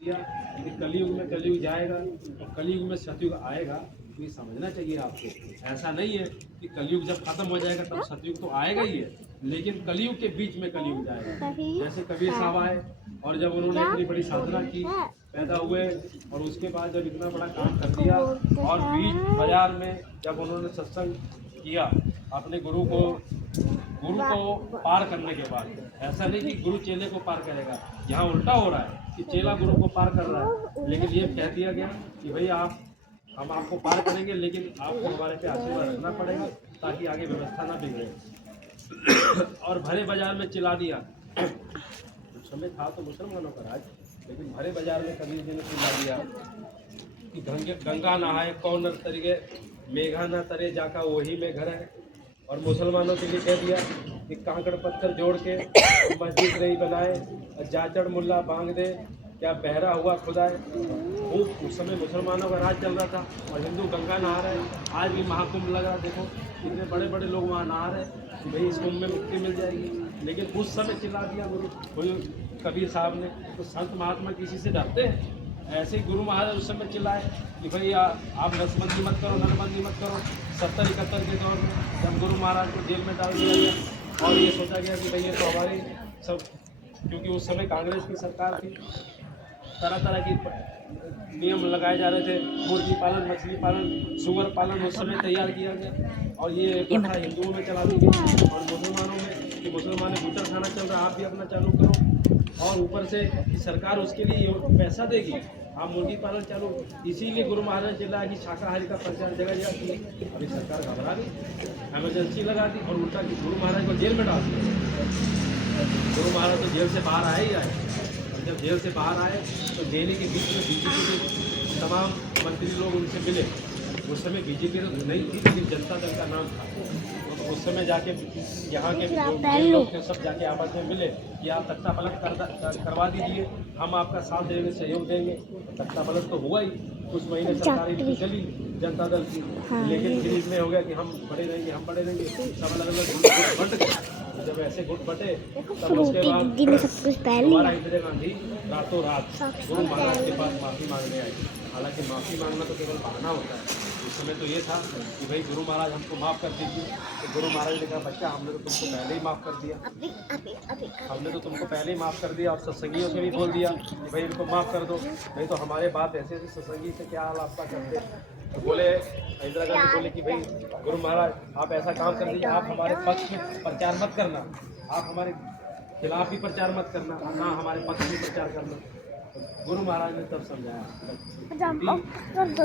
कि कलयुग में कलयुग जाएगा और कलयुग में सतयुग आएगा। तो ये समझना चाहिए आपको। ऐसा नहीं है कि कलयुग जब खत्म हो जाएगा तब सतयुग तो आएगा ही है, लेकिन कलयुग के बीच में कलयुग जाएगा। जैसे कबीर साहब आए और जब उन्होंने इतनी बड़ी साधना की, पैदा हुए और उसके बाद जब इतना बड़ा काम कर दिया और बीच बाजार में जब उन्होंने सत्संग किया अपने गुरु को पार करने के बाद, ऐसा नहीं कि गुरु चेले को पार करेगा, यहाँ उल्टा हो रहा है कि चेला गुरु को पार कर रहा है। लेकिन ये कह दिया गया कि भाई हम आपको पार करेंगे, लेकिन आपको हमारे पे आशीर्वाद रखना पड़ेगा ताकि आगे व्यवस्था ना बिगड़े। और भरे बाजार में चिल्ला दिया। उस समय था तो मुसलमानों का राज, लेकिन भरे बाजार में कबीर जी ने चिल्ला दिया कि गंगा नहाए कौन न तरीके, मेघा न तरे जाका वही में घर है। और मुसलमानों के लिए कह दिया कि कांकड़ पत्थर जोड़ के मस्जिद नहीं बनाए, जाचड़ मुल्ला बांग दे, क्या बहरा हुआ खुदा है। वो उस समय मुसलमानों का राज चल रहा था और हिंदू गंगा नहा रहे। आज भी महाकुंभ लगा, देखो कितने बड़े बड़े लोग वहाँ नहा रहे कि भाई इस कुंभ में मुक्ति मिल जाएगी। लेकिन उस समय चिल्ला दिया गुरु कबीर साहब ने। तो संत महात्मा किसी से डरते हैं? ऐसे ही गुरु महाराज उस समय चिल्लाए कि भाई आप नसबंदी मत करो, नरबंदी मत करो। 70-71 के दौर में जब गुरु महाराज को जेल में डाल दिया गया और ये सोचा गया कि भाई ये तो हमारे सब, क्योंकि उस समय कांग्रेस की सरकार थी, तरह तरह की नियम लगाए जा रहे थे, मुर्गी पालन, मछली पालन, सुअर पालन उस समय तैयार किया गया और ये प्रथा हिंदुओं में चला दी गई और मुसलमानों में कि मुसलमान बूटर खाना चल रहा है, आप भी अपना चालू करो। और ऊपर से सरकार उसके लिए पैसा देगी, आप मुर्गी पालन चालू। इसीलिए गुरु महाराज चिल्लाया कि शाकाहारी का प्रचार जगह जगह किया। अभी सरकार घबरा गई, एमरजेंसी लगा दी और उल्टा कि गुरु महाराज को जेल में डाल दिया। गुरु महाराज तो जेल से बाहर आए ही आए, और जब जेल से बाहर आए तो जेल के बीच में बीजेपी के तमाम मंत्री लोग उनसे मिले। उस समय बीजेपी तो नहीं थी, लेकिन जनता दल का नाम था। तो उस समय जाके यहाँ के लोग थे सब जाके आपस में मिले कि आप तख्ता पलट करवा दीजिए, हम आपका साथ देंगे, सहयोग देंगे। तख्ता पलट तो हुआ ही, कुछ महीने सरकारी तो चली जनता दल की, लेकिन फिर इसमें हो गया कि हम बड़े रहेंगे, हम बड़े रहेंगे, सब अलग अलग गुट बंट गए। जब ऐसे गुट बटे तब उसके बाद हमारा इंदिरा गांधी रातों रात गुरु महाराज के पास माफ़ी मांगने आई। हालांकि माफ़ी मांगना तो केवल बहाना होता है। उस समय तो ये था कि भाई गुरु महाराज हमको माफ़ कर दीजिए। तो गुरु महाराज ने कहा बच्चा हमने तो तुमको पहले ही माफ़ कर दिया, हमने तो तुमको पहले ही माफ़ कर दिया। और सत्संगियों से भी बोल दिया कि भाई इनको माफ़ कर दो, नहीं तो हमारे बाप ऐसे ऐसे सत्संगी से क्या हाल आपका करते। तो बोले इंदिरा गांधी बोले कि भाई गुरु महाराज आप ऐसा काम कर दीजिए, आप हमारे पक्ष में प्रचार मत करना, आप हमारे खिलाफ भी प्रचार मत करना, ना हमारे पक्ष में प्रचार करना। गुरु महाराज ने तब समझाया।